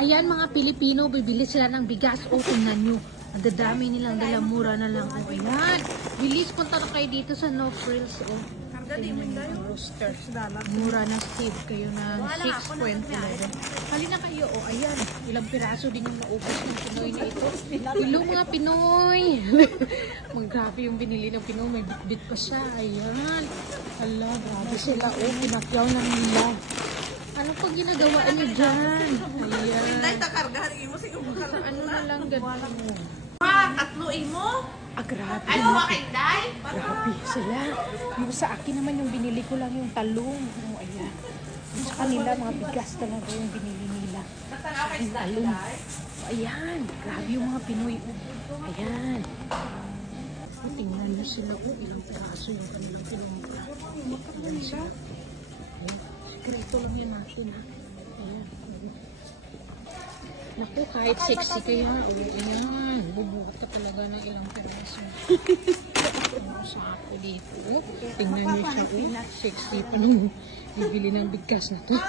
Ayan mga Pilipino, bibili sila ng bigas. O, tingnan nyo. Ang dadami nilang dala, mura na lang. O, ayan. Bilis, punta na kayo dito sa No Frills. O, tingnan nyo ang roaster. Mura na, save kayo ng 6.20. Halina kayo. O, ayan. Ilang piraso din yung maubos ng Pinoy na ito. Hello mga Pinoy. Maggrabe yung binili ng Pinoy. May bit-bit pa siya. Ayan. Hala, grabe sila. O, pinakyaw ng nila. Ano pag ginagawa niyo dyan? Ayan. Ano na lang gano'n mo? Tatluin mo? Grabe. Ano ba kay Grabe sila. Yung sa akin naman yung binili ko lang yung talong. Oh, ayan. Yung sa kanila, mga bigas talaga yung binili nila. Yung talong. Oh, ayan. Grabe yung mga Pinoy. Ayan. Tingnan nyo sila. Ilang piraso yung kanilang pinunta. Ayan siya. Krito lang yan natin, ha? Ayan. Naku, kahit sexy kayo, ayan. Bubuhat ka talaga ng ilang peraso. Ano sa ako dito? Tingnan niyo siya, sexy pa nung bibili ng bigkas na to.